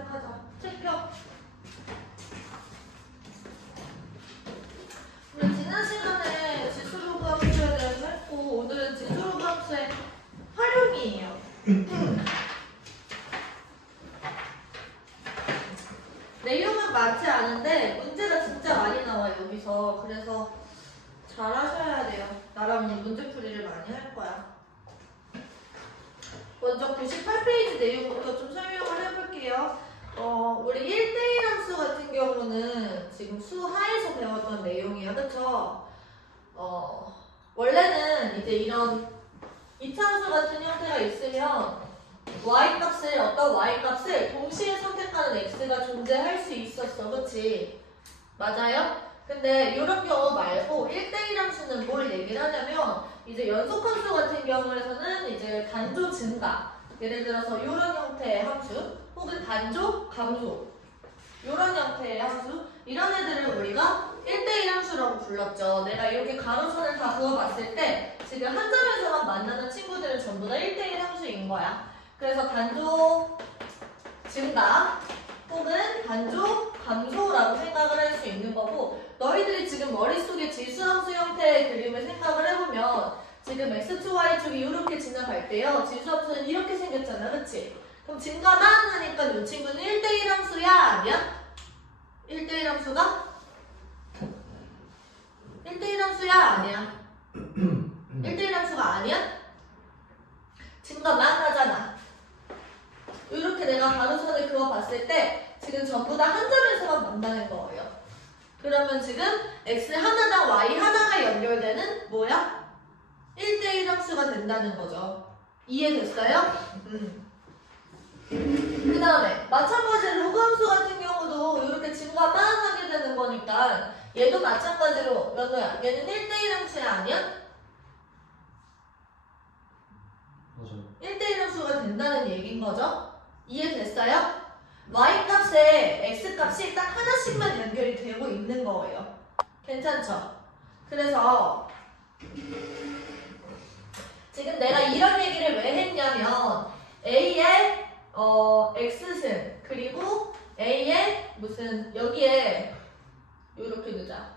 시작하자. 책 펴. 우리 지난 시간에 지수로그 함수에 대해서 했고 오늘은 지수로그 함수의 활용이에요. 내용은 많지 않은데 문제가 진짜 많이 나와요 여기서. 그래서 잘 하셔야 돼요. 나랑 오늘 문제풀이를 많이 할 거야. 먼저 98페이지 내용부터 좀 설명을 해볼게요. 우리 1대1 함수 같은 경우는 지금 수하에서 배웠던 내용이에요. 그쵸? 원래는 이제 이런 이차함수 같은 형태가 있으면 y값을, 어떤 y값을 동시에 선택하는 x가 존재할 수 있었어. 그치? 맞아요? 근데 이런 경우 말고 1대1 함수는 뭘 얘기를 하냐면 이제 연속함수 같은 경우에서는 이제 단조 증가, 예를 들어서 이런 형태의 함수 혹은 단조 감소, 이런 형태의 함수, 이런 애들을 우리가 1대1 함수라고 불렀죠. 내가 이렇게 가로선을 다 그어봤을 때 지금 한 점에서만 만나는 친구들은 전부 다 1대1 함수인 거야. 그래서 단조 증가 혹은 단조 감소라고 생각을 할 수 있는 거고, 너희들이 지금 머릿속에 지수함수 형태의 그림을 생각을 해보면 지금 x, y축이 이렇게 지나갈 때요 지수함수는 이렇게 생겼잖아. 그치? 그럼 증가만 하니까 이 친구는 1대1 함수야? 아니야? 1대1 함수가? 1대1 함수야? 아니야? 1대1 함수가 아니야? 증가만 하잖아. 이렇게 내가 가로선을 그어봤을 때 지금 전부 다 한 점에서만 만나는 거예요. 그러면 지금 x 하나당 y 하나가 연결되는 뭐야? 1대1 함수가 된다는 거죠. 이해됐어요? 그 다음에 마찬가지로 로그 함수 같은 경우도 이렇게 증가만 하게 되는 거니까 얘도 마찬가지로 연우야, 얘는 1대1 함수야? 아니야? 맞아요. 1대1 함수가 된다는 얘기인 거죠. 이해됐어요? y값에 x값이 딱 하나씩만 연결이 되고 있는 거예요. 괜찮죠? 그래서 지금 내가 이런 얘기를 왜 했냐면 A의 x승 그리고 A의 무슨 여기에 이렇게 넣자.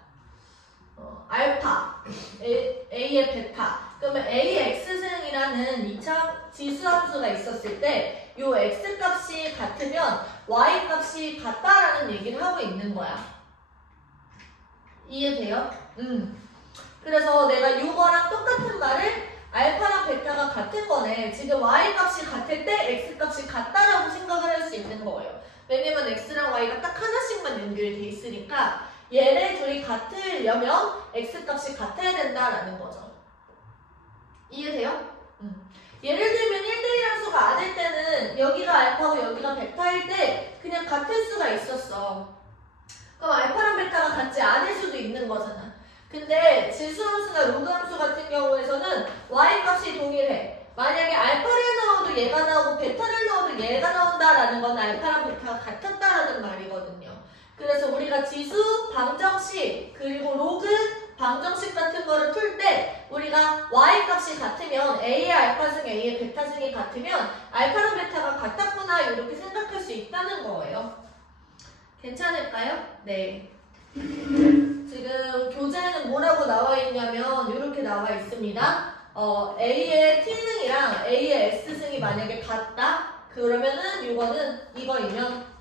알파 A의 베타. 그러면 A의 x승이라는 2차 지수함수가 있었을 때 이 x값이 같으면 y값이 같다라는 얘기를 하고 있는 거야. 이해돼요? 그래서 내가 이거랑 똑같은 말을 알파랑 베타가 같은 거네. 지금 y값이 같을 때 x값이 같다라고 생각을 할 수 있는 거예요. 왜냐면 x랑 y가 딱 하나씩만 연결이 돼 있으니까 얘네 둘이 같으려면 x값이 같아야 된다라는 거죠. 이해돼요? 예를 들면 1대1 함수가 아닐 때는 여기가 알파고 여기가 베타일 때 그냥 같을 수가 있었어. 그럼 알파랑 베타가 같지 않을 수도 있는 거잖아. 근데 지수함수나 로그함수 같은 경우에서는 y값이 동일해. 만약에 알파를 넣어도 얘가 나오고 베타를 넣어도 얘가 나온다라는 건 알파랑 베타가 같았다라는 말이거든요. 그래서 우리가 지수 방정식 그리고 로그 방정식 같은 거를 풀 때 우리가 y값이 같으면 A의 알파승, A의 베타승이 같으면 알파랑 베타가 같았구나 이렇게 생각할 수 있다는 거예요. 괜찮을까요? 네. 지금 교재에는 뭐라고 나와 있냐면 이렇게 나와 있습니다. A의 T승이랑 A의 S승이 만약에 같다? 그러면은 이거이면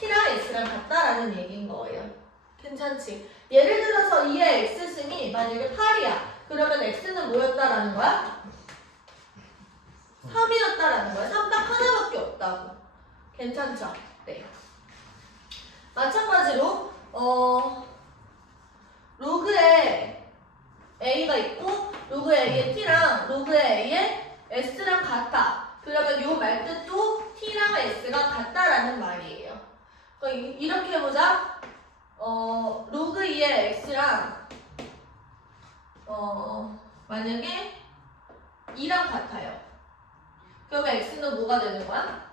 T랑 S랑 같다라는 얘기인 거예요. 괜찮지? 예를 들어서 2의 X승이 만약에 8이야. 그러면 X는 뭐였다라는 거야? 3이었다라는 거야. 3 딱 하나밖에 없다고. 괜찮죠? 네. 마찬가지로 로그에 A가 있고 로그에 A의 T랑 로그에 A의 S랑 같아. 그러면 요 말뜻도 T랑 S가 같다라는 말이에요. 그러니까 이렇게 해보자. 로그 2의 X랑 만약에 2랑 같아요. 그러면 X는 뭐가 되는 거야?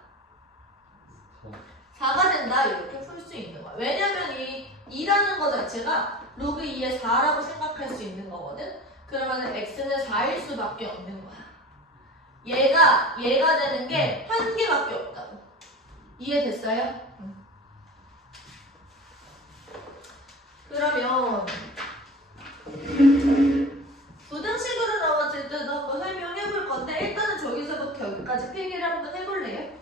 4가 된다 이렇게 풀 수 있는 거야. 왜냐면 이 2라는 거 자체가 로그 2의 4라고 생각할 수 있는 거거든. 그러면 X는 4일 수밖에 없는 거야. 얘가 되는 게 한 개밖에 없다고. 이해됐어요? 그러면 부등식으로 나왔을 때도 한번 설명해 볼 건데 일단은 저기서부터 여기까지 필기를 한번 해볼래요?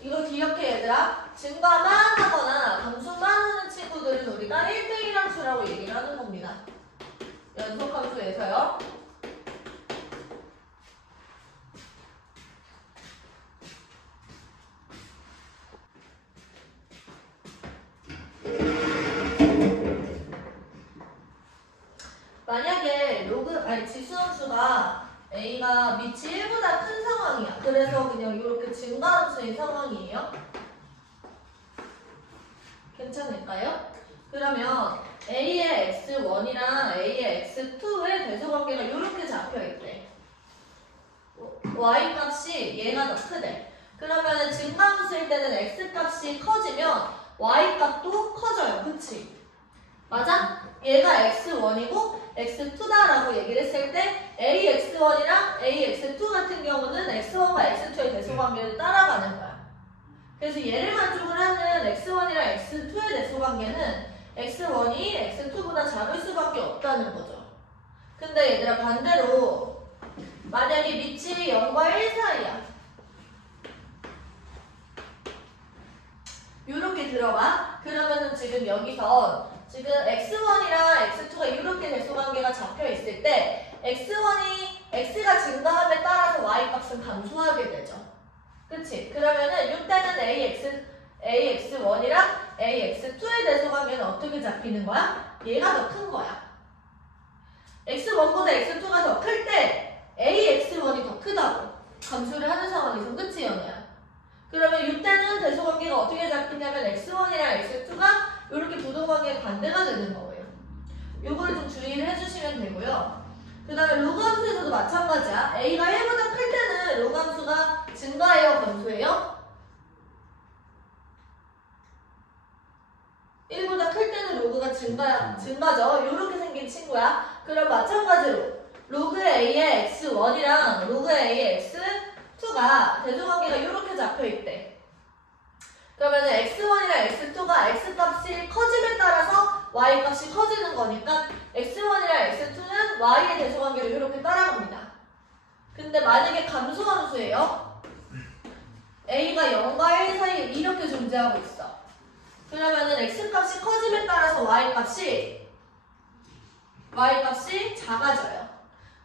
이거 기억해 얘들아. 증가만 하거나 감소만 하는 친구들은 우리가 1대1 함수라고 얘기를 하는 겁니다. 연속함수에서요. 만약에 지수함수가 A가 밑이 1보다 큰 상황이야. 그래서 그냥 이렇게 증가함수인 상황이에요. 괜찮을까요? 그러면 A의 x1이랑 A의 x2의 대소관계가 이렇게 잡혀있대. y 값이 얘가 더 크대. 그러면 증가함수일 때는 x 값이 커지면 y 값도 커져요. 그치? 맞아? 얘가 x1이고 x2다라고 얘기를 했을 때 ax1이랑 ax2 같은 경우는 x1과 x2의 대소관계를 따라가는 거야. 그래서 얘를 만족을 하는 x1이랑 x2의 대소관계는 x1이 x2보다 작을 수밖에 없다는 거죠. 근데 얘들아 반대로 만약에 밑이 0과 1 사이야. 요렇게 들어가. 그러면은 지금 여기서 지금 x1이랑 x2가 이렇게 대소관계가 잡혀있을 때 x가 증가함에 따라서 y값은 감소하게 되죠. 그치? 그러면은 이때는 ax1이랑 ax2의 대소관계는 어떻게 잡히는 거야? 얘가 더 큰 거야. x1보다 x2가 더 클 때 ax1이 더 크다고 감소를 하는 상황이죠. 그치 연우야? 그러면 이때는 대소관계가 어떻게 잡히냐면 x1이랑 x2가 이렇게 부등관계의 반대가 되는 거예요. 요거를 좀 주의를 해주시면 되고요. 그 다음에 로그함수에서도 마찬가지야. A가 1보다 클 때는 로그함수가 증가해요? 감소해요? 1보다 클 때는 로그가 증가죠. 요렇게 생긴 친구야. 그럼 마찬가지로 로그 A의 x1이랑 로그 A의 x2가 대소관계가 이렇게 잡혀있대. 그러면 x1이랑 x2가 x값이 커짐에 따라서 y값이 커지는 거니까 x1이랑 x2는 y의 대소관계를 이렇게 따라갑니다. 근데 만약에 감소함수예요. a가 0과 1 사이에 이렇게 존재하고 있어. 그러면은 x값이 커짐에 따라서 y값이 작아져요.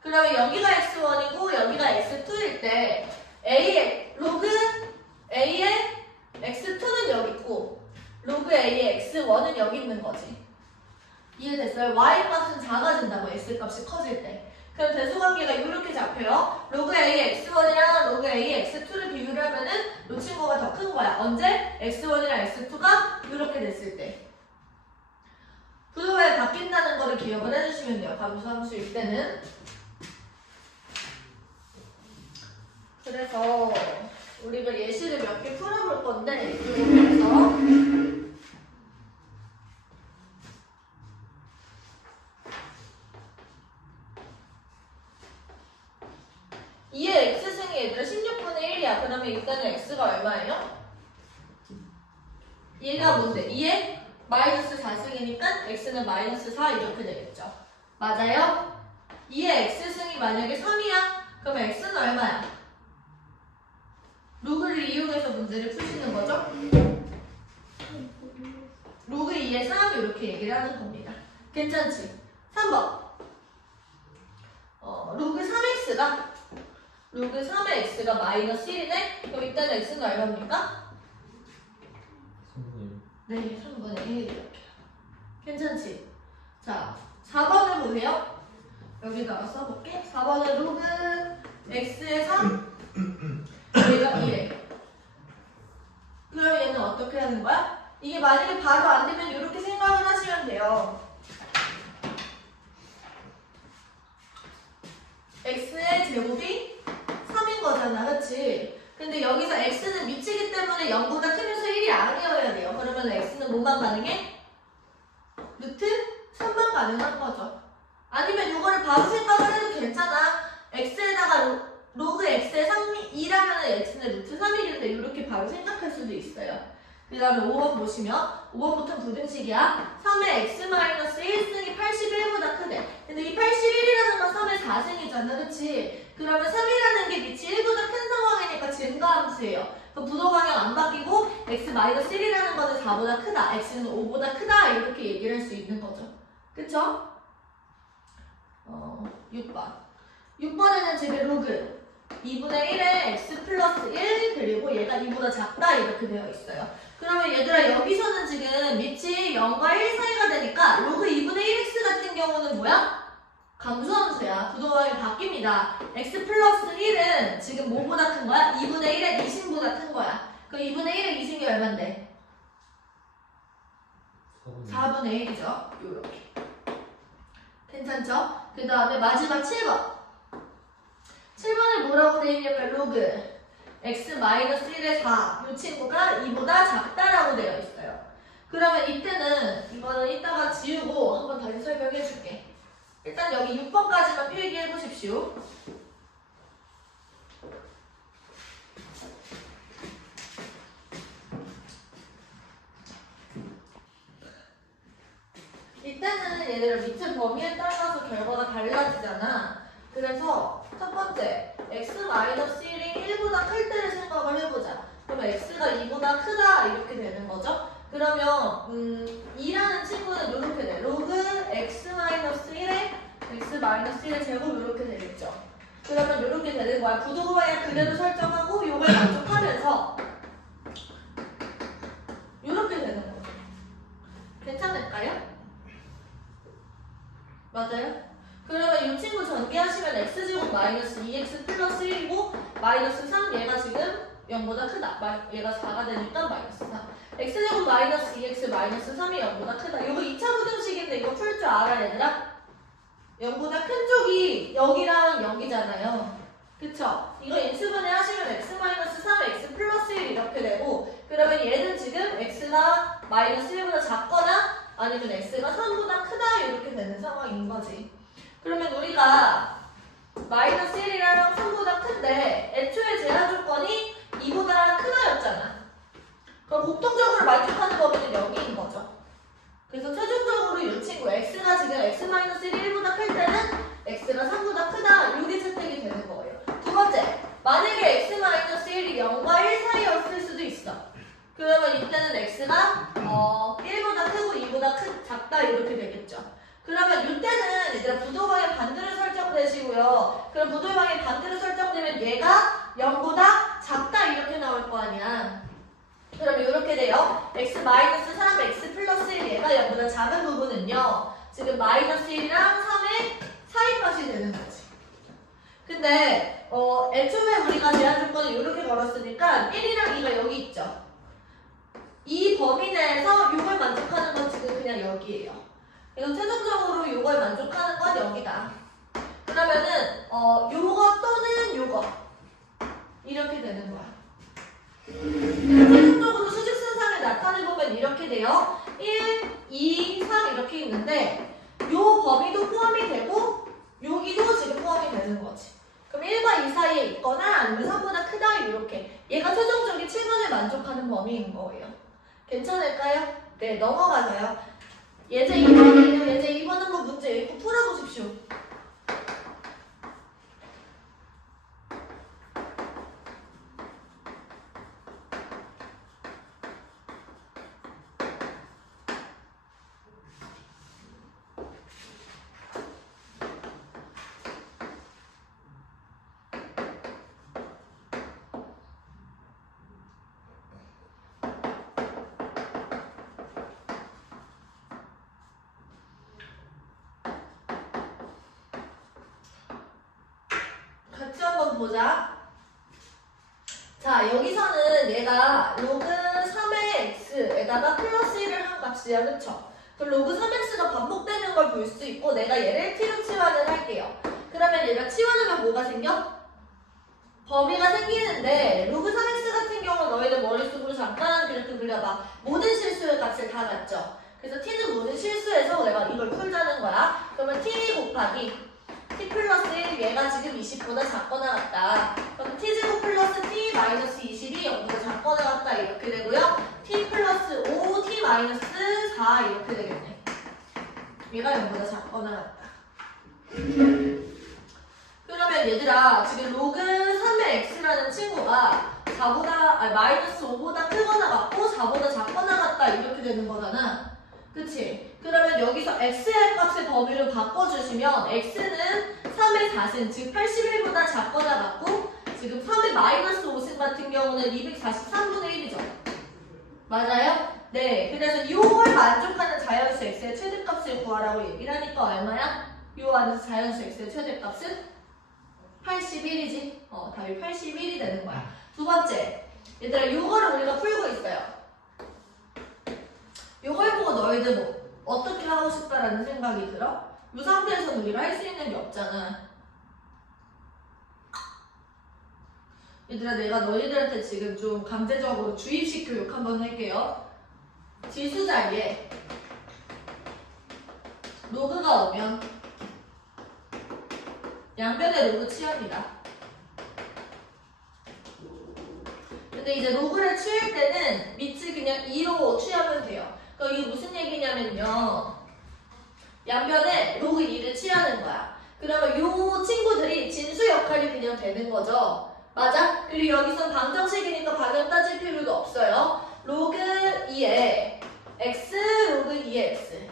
그러면 여기가 x1이고 여기가 x2일 때 로그 a의 x2는 여기 있고 로그 a의 x1은 여기 있는 거지. 이해됐어요? y값은 작아진다고 x값이 커질 때. 그럼 대소관계가 이렇게 잡혀요. 로그 a의 x1이랑 로그 a의 x2를 비교를 하면은 이 친구가 더 큰 거야. 언제? x1이랑 x2가 이렇게 됐을 때. 부호에 바뀐다는 거를 기억을 해주시면 돼요. 감소함수일 때는. 그래서 우리가 예시를 몇 개 풀어볼 건데 그래서 이의 x승이 얘들아 16분의 1이야. 그러면 일단은 x가 얼마예요? 얘가 뭔데? 2의 마이너스 4승이니까 x는 마이너스 4 이렇게 되겠죠. 맞아요? 2의 x승이 만약에 3이야? 그럼 x는 얼마야? 로그를 이용해서 문제를 푸시는 거죠? 로그 2의 3 이렇게 얘기를 하는 겁니다. 괜찮지? 3번 로그 3x가 로그 3의 x가 마이너스 1이네? 그럼 일단 x는 얼마입니까? 3분의 1. 네, 3분의 1 이렇게. 괜찮지? 자, 4번을 보세요. 여기다가 써볼게. 4번은 로그 x의 3 얘가 2래. 그럼 얘는 어떻게 하는 거야? 이게 만약에 바로 안 되면 이렇게 생각을 하시면 돼요. x의 제곱이 3인 거잖아, 그치? 근데 여기서 x는 미치기 때문에 0보다 크면서 1이 아니어야 돼요. 그러면 x는 뭐만 가능해? 루트 3만 가능한 거죠. 아니면 이거를 바로 생각을 해도 괜찮아. x에다가 로그 x의 2라면 x는 루트 3이 바로 생각할 수도 있어요. 그 다음에 5번 보시면 5번부터 부등식이야. 3의 x-1승이 81보다 크대. 근데 이 81이라는 건 3의 4승이잖아. 그치? 그러면 3이라는 게 밑이 1보다 큰 상황이니까 증가함수예요. 그 부동방향 안 바뀌고 x-1이라는 거는 4보다 크다. x는 5보다 크다. 이렇게 얘기를 할 수 있는 거죠. 그쵸? 6번. 6번에는 지금 로그 2분의 1에 x 플러스 1 그리고 얘가 2보다 작다 이렇게 되어 있어요. 그러면 얘들아 여기서는 지금 밑이 0과 1 사이가 되니까 로그 2분의 1x 같은 경우는 뭐야? 감소함수야. 부동방향이 바뀝니다. x 플러스 1은 지금 뭐보다 큰 거야? 2분의 1의 이승보다 큰 거야. 그 2분의 1의 이승이 얼만데? 4분의 1이죠. 요렇게. 괜찮죠? 그 다음에 마지막 7번. 7번에 뭐라고 되어 있냐면 로그 x-1의 4. 이 친구가 2보다 작다라고 되어 있어요. 그러면 이때는 이거는 이따가 지우고 한번 다시 설명해 줄게. 일단 여기 6번까지만 필기해 보십시오. 이때는 얘들아 밑에 범위에 따라서 결과가 달라지잖아. 그래서 첫 번째 x-1이 1보다 클 때를 생각을 해보자. 그러면 x가 2보다 크다 이렇게 되는 거죠. 그러면 2라는 친구는 이렇게 돼. 로그 x-1의 x-1의 제곱 이렇게 되겠죠. 그러면 이렇게 되는 거야. 부동방향 그대로 설정하고 이걸 만족하면서 이렇게 되는 거야. 괜찮을까요? 맞아요? 그러면 이 친구 전개하시면 x제곱 마이너스 2x 플러스 1이고 마이너스 3 얘가 지금 0보다 크다. 얘가 4가 되니까 마이너스 3. x제곱 마이너스 2x 마이너스 3이 0보다 크다. 이거 2차 부등식인데 이거 풀 줄 알아 얘들아? 0보다 큰 쪽이 여기랑 여기잖아요. 그쵸? 이거 인수분해 하시면 x 마이너스 3 x 플러스 1 이렇게 되고 그러면 얘는 지금 x가 마이너스 1보다 작거나 아니면 x가 3보다 크다 이렇게 되는 상황인 거지. 그러면 우리가 마이너스 1이랑 3보다 큰데 애초에 제한 조건이 2보다 크다였잖아. 그럼 공통적으로 만족하는 범위는 여기인 거죠. 그래서 최종적으로 이 친구 x가 지금 x-1이 1보다 클 때는 x가 3보다 크다 이게 채택이 되는 거예요. 두 번째, 만약에 x-1이 0과 1 사이였을 수도 있어. 그러면 이때는 x가 1보다 크고 2보다 작다 이렇게 되겠죠. 그러면 이때는 얘들아 부동방향 반대로 설정되시고요. 그럼 부동방향 반대로 설정되면 얘가 0보다 작다 이렇게 나올 거 아니야. 그럼 이렇게 돼요. x-3, x 플러스 1 얘가 0보다 작은 부분은요. 지금 마이너스 1이랑 3의 사이값이 되는 거지. 근데 애초에 우리가 제한 조건을 이렇게 걸었으니까 1이랑 2가 여기 있죠. 이 범위 내에서 6을 만족하는 건 지금 그냥 여기예요. 그래서 최종적으로 이걸 만족하는 건 여기다. 그러면은 요거 또는 요거 이렇게 되는 거야. 최종적으로 수직선상에 나타내보면 이렇게 돼요. 1, 2, 3 이렇게 있는데 요 범위도 포함이 되고 여기도 지금 포함이 되는 거지. 그럼 1과 2 사이에 있거나 아니면 3보다 크다 이렇게 얘가 최종적인 7번을 만족하는 범위인 거예요. 괜찮을까요? 네, 넘어가서요. 예제 2번이에요. 예제 2번 한번 문제 읽고 풀어보십시오. 같이 한번 보자. 자, 여기서는 얘가 로그 3의 x에다가 플러스 1을 한 값이야. 그쵸? 그 로그 3x가 반복되는 걸 볼 수 있고 내가 얘를 t로 치환을 할게요. 그러면 얘가 치환하면 뭐가 생겨? 범위가 생기는데 로그 3x 같은 경우는 너희들 머릿속으로 잠깐 그래프 그려봐. 모든 실수의 값을 다 갖죠. 그래서 t는 모든 실수에서 내가 이걸 풀자는 거야. 그러면 t 곱하기 t 플러스 1 얘가 지금 20보다 작거나 같다. 그럼 t제곱 플러스 t 마이너스 20이 0보다 작거나 이렇게 되고요. t 플러스 5, t 마이너스 4 이렇게 되겠네. 얘가 0보다 작거나 같다. 그러면 얘들아 지금 로그 3의 x라는 친구가 4보다 마이너스 5보다 크거나 같고 4보다 작거나 같다 이렇게 되는 거잖아. 그치? 그러면 여기서 x의 값의 범위를 바꿔주시면 x는 3의 4승 즉 81보다 작거나 같고 지금 3의 마이너스 5승 같은 경우는 243분의 1이죠. 맞아요? 네. 그래서 이걸 만족하는 자연수 x의 최대값을 구하라고 얘기를 하니까 얼마야? 요 안에서 자연수 x의 최대값은 81이지. 답이 81이 되는 거야. 두 번째. 얘들아 요거를 우리가 풀고 있어요. 요걸 보고 너희들 뭐 어떻게 하고 싶다라는 생각이 들어? 이 상태에서는 우리가 할 수 있는 게 없잖아. 얘들아 내가 너희들한테 지금 좀 강제적으로 주입식 교육 한번 할게요. 지수 자리에 로그가 오면 양변의 로그 취합니다. 근데 이제 로그를 취할 때는 밑을 그냥 2로 취하면 돼요. 그럼 이게 무슨 얘기냐면요. 양변에 로그 2를 취하는 거야. 그러면 이 친구들이 진수 역할이 그냥 되는 거죠. 맞아? 그리고 여기선 방정식이니까 방향 따질 필요도 없어요. 로그 2에 x, 로그 2의 x.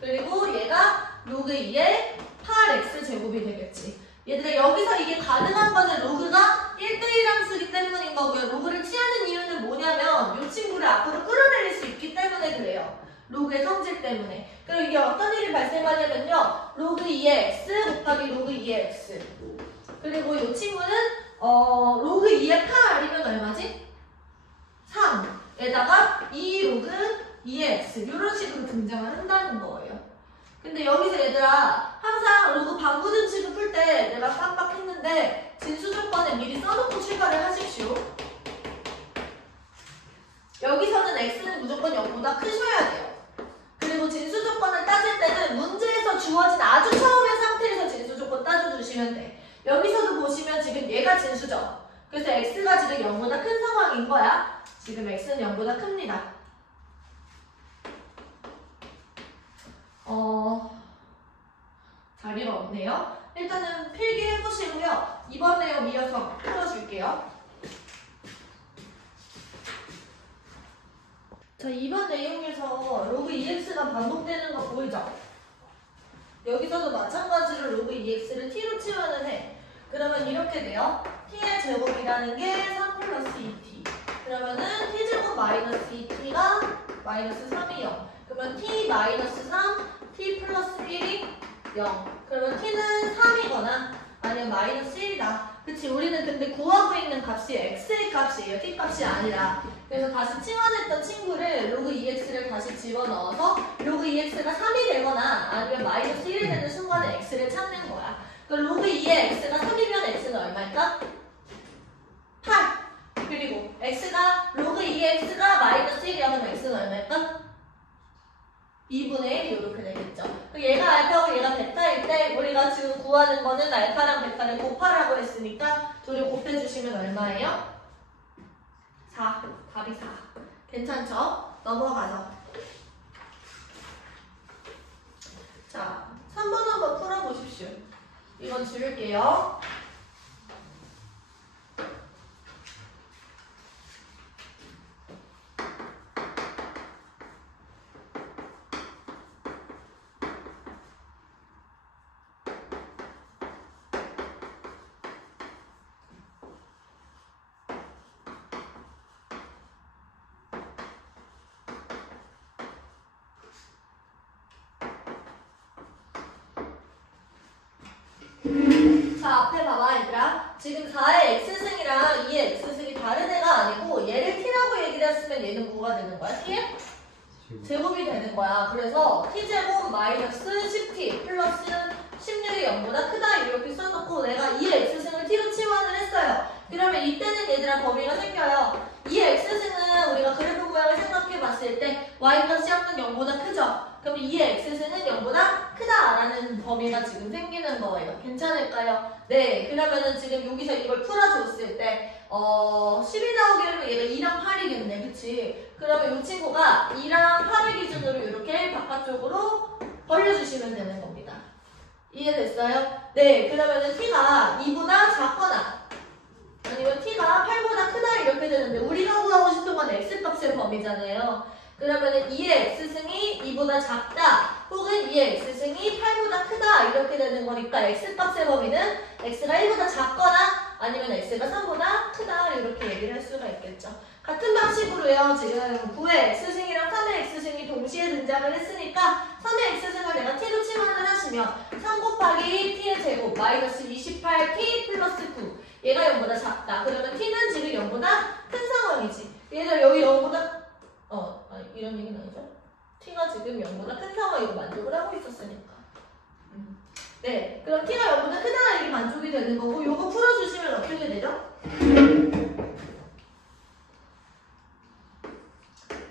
그리고 얘가 로그 2의 8x 제곱이 되겠지. 얘들아 여기서 이게 가능한 거는 로그가 1대1 함수이기 때문인 거고요. 로그를 취하는 이유는 뭐냐면 이 친구를 앞으로 끌어내릴 수 있기 때문에 그래요. 로그의 성질 때문에. 그럼 이게 어떤 일이 발생하냐면요. 로그 2의 x 곱하기 로그 2의 x. 그리고 이 친구는 로그 2의 8이면 얼마지? 3에다가 2 로그 2의 x 이런 식으로 등장을 한다는 거예요. 근데 여기서 얘들아 항상 로그 방부등 식을 풀 때 내가 깜빡했는데 진수 조건에 미리 써놓고 출발을 하십시오. 여기서는 x는 무조건 0보다 크셔야 돼요. 그리고 진수 조건을 따질 때는 문제에서 주어진 아주 처음의 상태에서 진수 조건 따져주시면 돼. 여기서도 보시면 지금 얘가 진수죠. 그래서 x가 지금 0보다 큰 상황인 거야. 지금 x는 0보다 큽니다. 자리가 없네요. 일단은 필기 해보시고요. 이번 내용 이어서 풀어줄게요. 자, 이번 내용에서 로그 2x가 반복되는 거 보이죠? 여기서도 마찬가지로 로그 2x를 t로 치환을 해. 그러면 이렇게 돼요. t의 제곱이라는 게 3 플러스 2t. 그러면은 t제곱 마이너스 2t가 마이너스 3이 0. 그러면 t 마이너스 3, t 플러스 1이 0. 그러면 t는 3이거나 아니면 마이너스 1이다. 그치? 우리는 근데 구하고 있는 값이 x의 값이에요. t 값이 아니라. 그래서 다시 치환했던 친구를 로그 2x를 다시 집어넣어서 로그 2x가 3이 되거나 아니면 마이너스 1이 되는 순간에 x를 찾는 거야. 그럼 로그 2의 x가 3이면 x는 얼마일까? 8. 그리고 x가 로그 2의 x가 마이너스 1이면 x는 얼마일까? 2분의 1이 이렇게 되겠죠. 얘가 알파고 얘가 베타일 때 우리가 지금 구하는 거는 알파랑 베타를 곱하라고 했으니까 둘을 곱해주시면 얼마예요? 4. 답이 4. 괜찮죠? 넘어가죠. 자, 3번 한번 풀어보십시오. 이건 줄일게요. 자, 앞에 봐봐 얘들아. 지금 4의 x승이랑 2의 x승이 다른 애가 아니고 얘를 t라고 얘기를 했으면 얘는 뭐가 되는 거야? t의 제곱이 되는 거야. 그래서 t제곱 마이너스 10t 플러스 16이 0보다 크다 이렇게 써놓고 내가 2의 x승을 t로 치환을 했어요. 그러면 이때는 얘들아 범위가 생겨요. 2의 x승은 우리가 그래프 모양을 생각해 봤을 때 y값이 항상 0보다 크죠. 그럼 2의 x승은 0보다 크다라는 범위가 지금 생기는 거예요. 괜찮을까요? 네, 그러면은 지금 여기서 이걸 풀어줬을 때 10이 나오게 하면 얘가 2랑 8이겠네. 그치? 그러면 이 친구가 2랑 8을 기준으로 이렇게 바깥쪽으로 벌려주시면 되는 겁니다. 이해됐어요? 네, 그러면은 t가 2보다 작거나 아니면 t가 8보다 크다 이렇게 되는데 우리가 구하고 싶은 건 x값의 범위잖아요. 그러면은 2의 x승이 2보다 작다 혹은 2의 x승이 8보다 크다 이렇게 되는 거니까 x값의 범위는 x가 1보다 작거나 아니면 x가 3보다 크다 이렇게 얘기를 할 수가 있겠죠. 같은 방식으로요. 지금 9의 x승이랑 3의 x승이 동시에 등장을 했으니까 3의 x승을 내가 t로 치환을 하시면 3 곱하기 t의 제곱 마이너스 28t 플러스 9 얘가 0보다 작다. 그러면 t는 지금 0보다 큰 상황이지. 얘들 여기 0보다 이런 얘기는 아니죠. t가 지금 0보다 큰 상황이고 만족을 하고 있었으니까. 네, 그럼 t가 0보다 크다는 얘기 만족이 되는 거고 요거 풀어주시면 어떻게 되죠?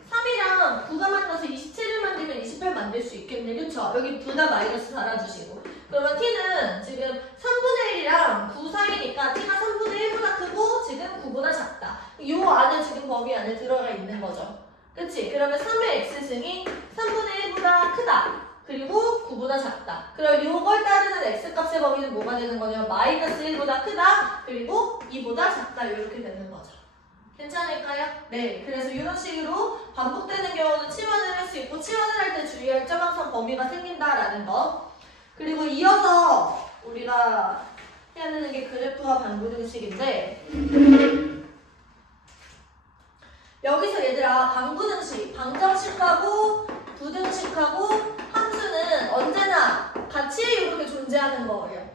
3이랑 9가 만나서 27을 만들면 28 만들 수 있겠네. 그쵸? 여기 둘 다 마이너스 달아주시고 그러면 t는 지금 3분의 1이랑 9 사이니까 t가 3분의 1보다 크고 지금 9보다 작다. 요 안에 지금 범위 안에 들어가 있는 거죠. 그치? 그러면 3의 x승이 3분의 1보다 크다. 그리고 9보다 작다. 그럼 요걸 따르는 x값의 범위는 뭐가 되는 거냐면 마이너스 1보다 크다. 그리고 2보다 작다. 이렇게 되는 거죠. 괜찮을까요? 네. 그래서 이런 식으로 반복되는 경우는 치환을 할 수 있고 치환을 할 때 주의할 점 항상 범위가 생긴다라는 거. 그리고 이어서 우리가 해야 되는 게 그래프와 방부등식인데 여기서 얘들아 방부등식, 방정식하고 부등식하고 함수는 언제나 같이 이렇게 존재하는 거예요.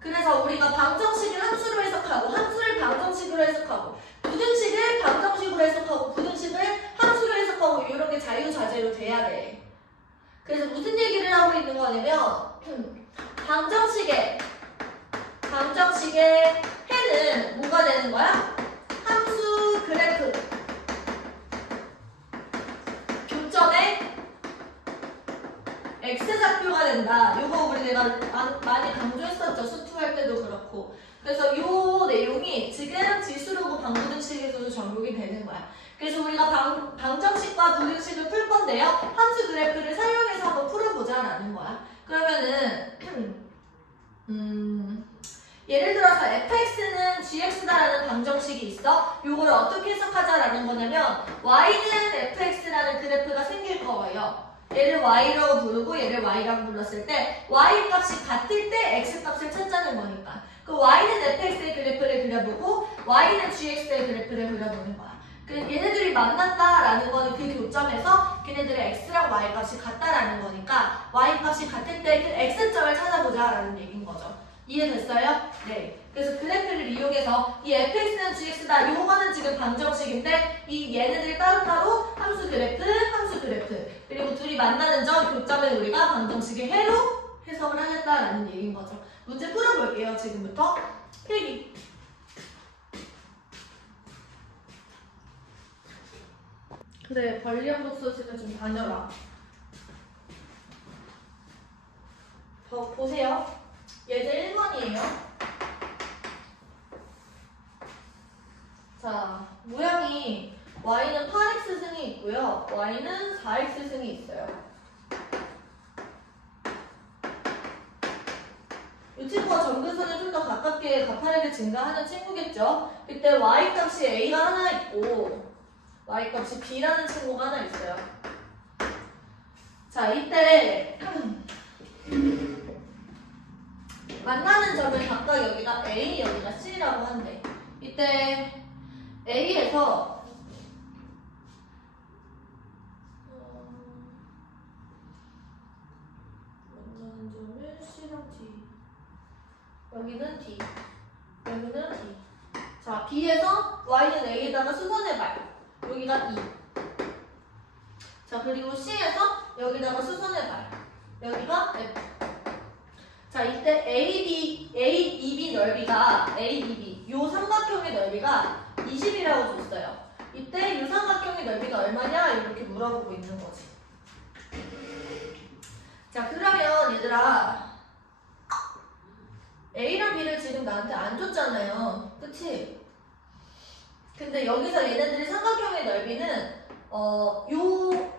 그래서 우리가 방정식을 함수로 해석하고 함수를 방정식으로 해석하고 부등식을 방정식으로 해석하고 부등식을 함수로 해석하고 이런 게 자유자재로 돼야 돼. 그래서 무슨 얘기를 하고 있는 거냐면 방정식의 해는 뭐가 되는 거야? 함수 그래프 교점의 x좌표가 된다. 요거 우리 내가 많이 강조했었죠. 수투할 때도 그렇고. 그래서 요 내용이 지금 지수로고 방부등식에서도 적용이 되는 거야. 그래서 우리가 방정식과 부등식을 풀 건데요. 함수 그래프를 사용해서 한번 풀어보자라는 거야. 그러면은 예를 들어서 fx는 gx다라는 방정식이 있어. 요걸 어떻게 해석하자라는 거냐면 y는 fx라는 그래프가 생길 거예요. 얘를 y라고 부르고 얘를 y라고 불렀을 때 y 값이 같을 때 x 값을 찾자는 거니까 그 y는 fx의 그래프를 그려보고 y는 gx의 그래프를 그려보는 거야. 그 얘네들이 만났다라는 거는 그 교점에서 걔네들의 x랑 y 값이 같다라는 거니까 y 값이 같을 때 그 x점을 찾아보자라는 얘기인 거죠. 이해됐어요? 네. 그래서 그래프를 이용해서 이 fx는 gx다. 요거는 지금 방정식인데 이 얘네들 따로따로 함수 그래프 그리고 둘이 만나는 점 교점을 우리가 방정식의 해로 해석을 하겠다라는 얘기인 거죠. 문제 풀어볼게요. 지금부터 필기. 그래, 벌리형 복수식을 좀 다녀라. 보세요. 예제 1번이에요. 자, 모양이 y는 8x승이 있고요. y는 4x승이 있어요. 이 친구가 점근선을 좀 더 가깝게 가파르게 증가하는 친구겠죠. 그때 y값이 a가 하나 있고 y값이 b라는 친구가 하나 있어요. 자, 이때 만나는 점을 각각 여기가 A, 여기가 C라고 한대. 이때 A에서 만나는 점을 C랑 D, 여기는 D, 여기는 D. 자, B에서 Y는 A에다가 수선해봐요. 여기가 E. 자, 그리고 C에서 여기다가 수선해봐요. 여기가 F. 자, 이때 AEB 넓이가 AEB 요 삼각형의 넓이가 20이라고 줬어요. 이때 요 삼각형의 넓이가 얼마냐 이렇게 물어보고 있는 거지. 자, 그러면 얘들아 A랑 B를 지금 나한테 안 줬잖아요. 그치? 근데 여기서 얘네들이 삼각형의 넓이는 요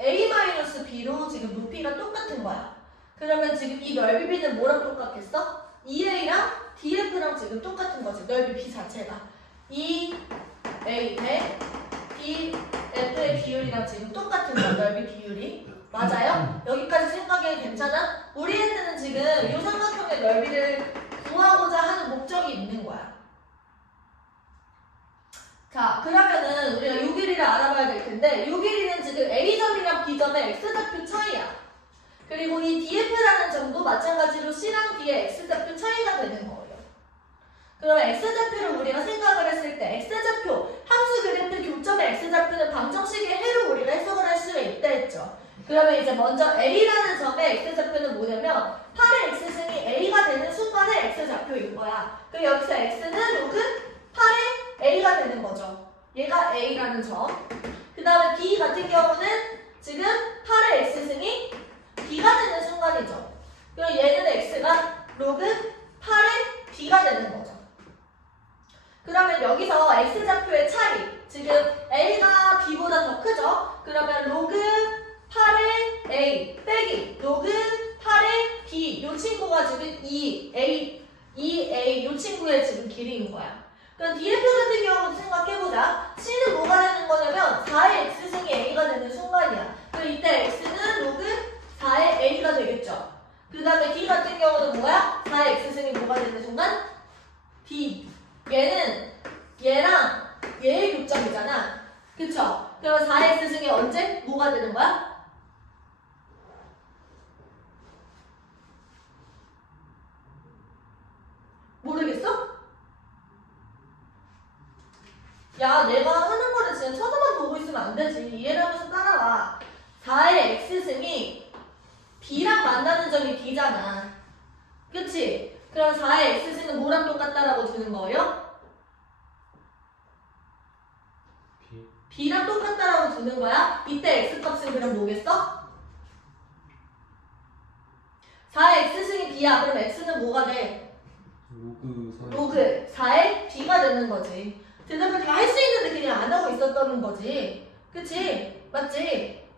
a-b로 지금 높이가 똑같은 거야. 그러면 지금 이 넓이 b는 뭐랑 똑같겠어? 2a랑 df랑 지금 똑같은 거지. 넓이 b 자체가 2a 대 df의 비율이랑 지금 똑같은 거야. 넓이 비율이. 맞아요? 여기까지 생각이 괜찮아? 우리한테는 지금 이 삼각형의 넓이를 구하고자 하는 목적이 있는 거야. 자, 그러면은 우리가 요 길이를 알아봐야 될 텐데 요 길이는 지금 A점이랑 B점의 X좌표 차이야. 그리고 이 DF라는 점도 마찬가지로 C랑 D의 X좌표 차이가 되는 거예요. 그러면 X좌표를 우리가 생각을 했을 때 X좌표, 함수 그래프 교점의 X좌표는 방정식의 해로 우리가 해석을 할 수가 있다 했죠. 그러면 이제 먼저 A라는 점의 X좌표는 뭐냐면 8의 X승이 A가 되는 순간의 X좌표인 거야. 그럼 여기서 X는 로그 8의 A가 되는 거죠. 얘가 A라는 점. 그 다음에 B 같은 경우는 지금 8의 X승이 B가 되는 순간이죠. 그럼 얘는 X가 로그 8의 B가 되는 거죠. 그러면 여기서 X좌표의 차이, 지금 A가 B보다 더 크죠? 그러면 로그 8의 A 빼기 로그 8의 B, 요 친구가 지금 2A 요 친구의 지금 길이인 거야. 그럼 DF 같은 경우도 생각해보자. C는 뭐가 되는 거냐면 4의 X승이 A가 되는 순간이야. 그럼 이때 X는 로그 4의 A가 되겠죠. 그 다음에 D 같은 경우는 뭐야? 4의 X승이 뭐가 되는 순간? D. 얘는 얘랑 얘의 교점이잖아. 그쵸? 그럼 4의 X승이 언제? 뭐가 되는 거야? 모르겠어? 야, 내가 하는 거를 지금 쳐다만 보고 있으면 안 되지. 이해를 하면서 따라와. 4의 X승이 B랑 만나는 점이 D잖아. 그치? 그럼 4의 X승은 뭐랑 똑같다라고 주는 거예요? B랑 똑같다라고 주는 거야? 이때 X값은 그럼 뭐겠어? 4의 X승이 B야. 그럼 X는 뭐가 돼? 로그 4의 B가 되는 거지. 대답을 다 할 수 있는데 그냥 안 하고 있었다는 거지. 그치? 맞지?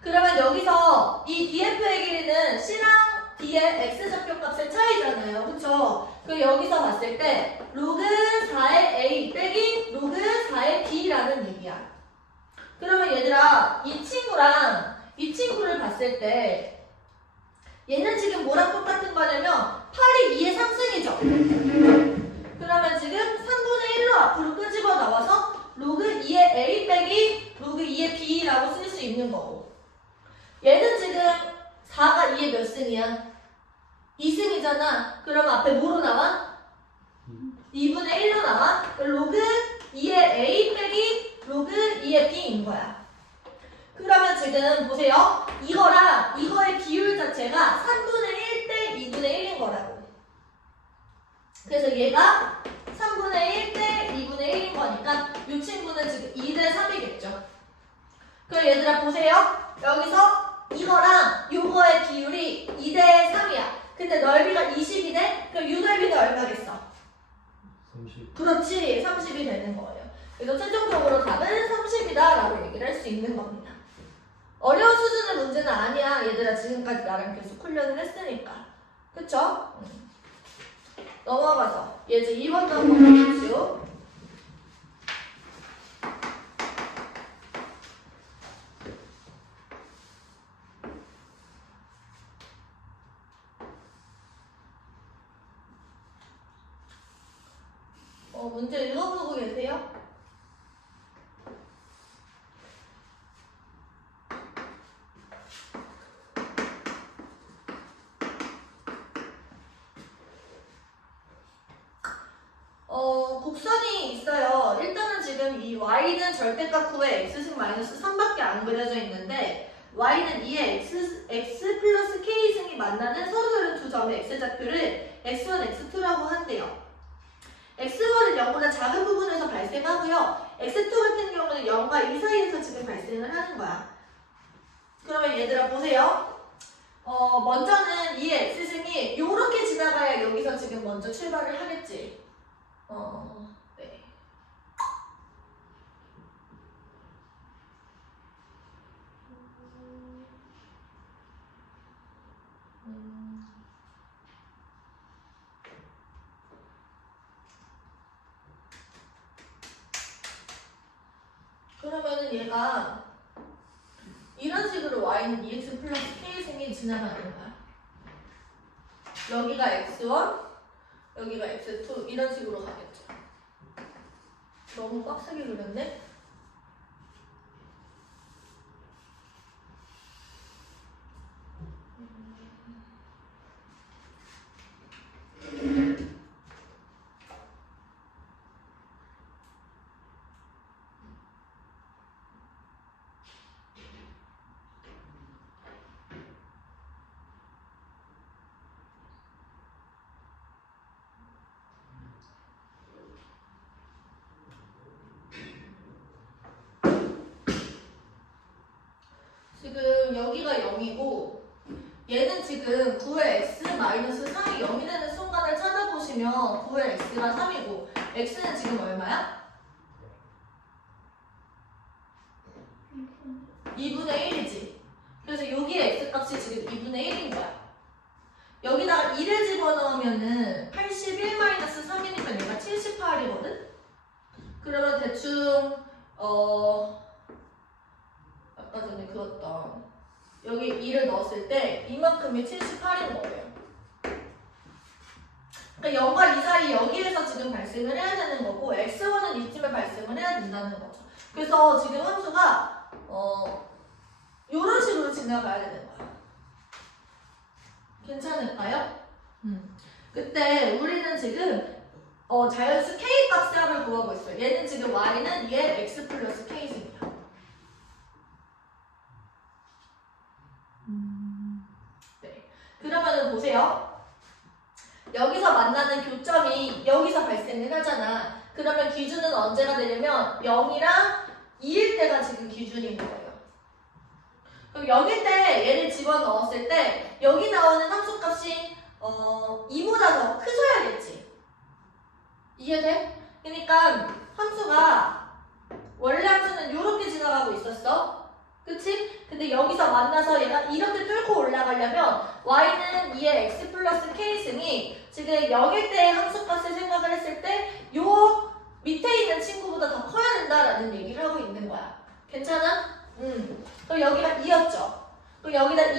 그러면 여기서 이 DF의 길이는 C랑 D의 X좌표 값의 차이잖아요. 그쵸? 그럼 여기서 봤을 때 로그 4의 A 빼기 로그 4의 B라는 얘기야. 그러면 얘들아 이 친구랑 이 친구를 봤을 때 얘는 지금 뭐랑 똑같은 거냐면 8이 2의 상승이죠. 그러면 지금 3분의 1로 앞으로 끄집어 나와서 로그 2의 A 빼기 로그 2의 B라고 쓸 수 있는 거고, 얘는 지금 4가 2의 몇 승이야? 2승이잖아. 그럼 앞에 뭐로 나와? 2분의 1로 나와. 로그 2의 A 빼기 로그 2의 B인 거야. 그러면 지금 보세요. 이거랑 이거의 비율 자체가 3분의 1 대 2분의 1인 거라고. 그래서 얘가 3분의 1 대 2분의 1인 거니까 이 친구는 지금 2 대 3이겠죠. 그럼 얘들아 보세요. 여기서 이거랑 요거의 비율이 2 대 3이야. 근데 넓이가 20이네? 그럼 이 넓이는 얼마겠어? 30. 그렇지. 30이 되는 거예요. 그래서 최종적으로 답은 30이다 라고 얘기를 할 수 있는 겁니다. 어려운 수준의 문제는 아니야. 얘들아 지금까지 나랑 계속 훈련을 했으니까. 그쵸? 넘어가서 예제 2번도 한번 보십시오. 문제 읽어보고 계세요? 곡선이 있어요. 일단은 지금 이 y는 절대값 후에 x승 마이너스 3밖에 안 그려져 있는데 y는 2의 x 플러스 k승이 만나는 서로 다른 두 점의 x좌표를 x1, x2라고 한대요. x1은 0보다 작은 부분에서 발생하고요. x2 같은 경우는 0과 2 사이에서 지금 발생을 하는 거야. 그러면 얘들아 보세요. 먼저는 이 x승이 요렇게 지나가야 여기서 지금 먼저 출발을 하겠지. 네. 그러면은 얘가 이런 식으로 y는 2x 플러스 k승이 지나가는 거야. 여기가 x1, 여기가 x2 이런 식으로 가겠죠. 너무 빡세게 그렸네? 지금 여기가 0이고 얘는 지금 9의 x-3이 0이 되는 순간을 찾아보시면 9의 x가 3이고 x는 지금 얼마야? 2분의 1이지. 그래서 여기에 x값이 지금 2분의 1인 거야. 여기다가 2를 집어넣으면은 81-3이니까 얘가 78이거든? 그러면 대충 아까 전에 그었던 여기 2를 넣었을 때 이만큼이 78인 거예요. 그러니까 0과 2 사이 여기에서 지금 발생을 해야 되는 거고 x1은 이쯤에 발생을 해야 된다는 거죠. 그래서 지금 함수가 이런 식으로 지나가야 되는 거야. 괜찮을까요? 그때 우리는 지금 자연수 k 값의 합을 구하고 있어요. 얘는 지금 y는 얘 x 플러스 k승이야. 네. 그러면은 보세요. 여기서 만나는 교점이 여기서 발생을 하잖아. 그러면 기준은 언제가 되냐면 0이랑 2일 때가 지금 기준인 거예요. 그럼 0일 때 얘를 집어넣었을 때 여기 나오는 함수값이 2보다 더 크셔야겠지. 이해돼? 그러니까 함수가 원래 함수는 이렇게 지나가고 있었어. 그치? 근데 여기서 만나서 얘가 이렇게 뚫고 올라가려면 y는 2의 x 플러스 k승이 지금 0일 때의 함수값을 생각을 했을 때 요 밑에 있는 친구보다 더 커야 된다라는 얘기를 하고 있는 거야. 괜찮아? 그럼 여기가 2였죠. 또 여기다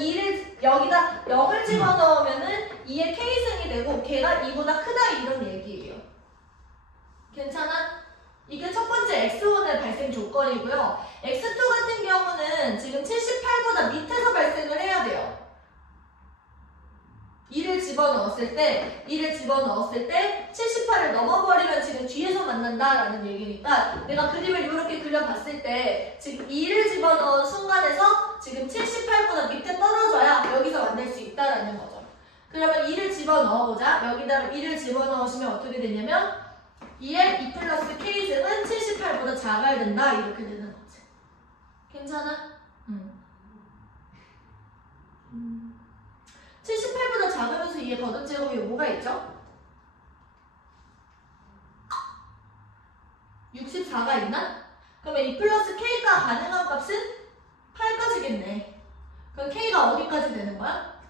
0을 집어넣으면은 2의 k승이 되고 걔가 2보다 크다 이런 얘기예요. 괜찮아? 이게 첫 번째 x1의 발생 조건이고요. x2 같은 경우는 지금 78보다 밑에서 발생을 해야 돼요. 2를 집어넣었을 때 78을 넘어버리면 지금 뒤에서 만난다라는 얘기니까 내가 그림을 이렇게 그려봤을 때 지금 2를 집어넣은 순간에서 지금 78보다 밑에 떨어져야 여기서 만날 수 있다라는 거죠. 그러면 2를 집어넣어보자. 여기다가 2를 집어넣으시면 어떻게 되냐면 2의 2 플러스 k승은 78보다 작아야 된다 이렇게 되는 거지. 괜찮아? 78보다 작으면서 2의 거듭 제곱이 뭐가 있죠? 64가 있나? 그러면 2 플러스 k가 가능한 값은 8까지겠네. 그럼 k가 어디까지 되는 거야?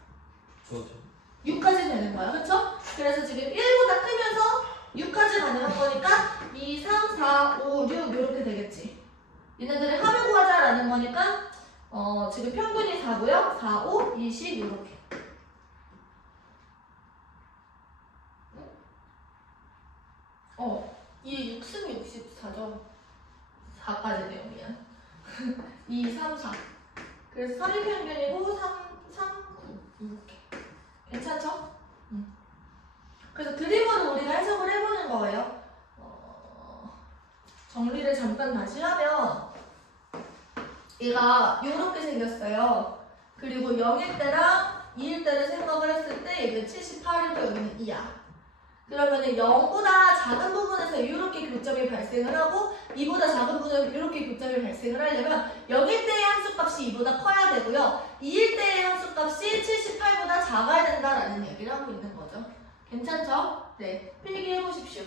6까지 되는 거야. 그쵸? 그래서 지금 1보다 크면서 6까지 가능한 거니까 2, 3, 4, 5, 6 이렇게 되겠지. 얘네들을 합을 구하자라는 거니까 지금 평균이 4고요. 4, 5, 20 이렇게. 이 6승이 64죠. 4까지네요, 미안. 2, 3, 4. 그래서 3이 평균이고 3, 9 이렇게. 괜찮죠? 그래서 그림으로 우리가 해석을 해보는 거예요. 정리를 잠깐 다시 하면 얘가 이렇게 생겼어요. 그리고 0일 때랑 2일 때를 생각을 했을 때 여기는 78이고 여기는 2야. 그러면은 0보다 작은 부분에서 이렇게 교점이 발생을 하고 2보다 작은 부분에서 이렇게 교점이 발생을 하려면 0일 때의 함수값이 2보다 커야 되고요. 2일 때의 함수값이 78보다 작아야 된다라는 얘기를 하고 있는 거죠. 괜찮죠? 네, 필기해 보십시오.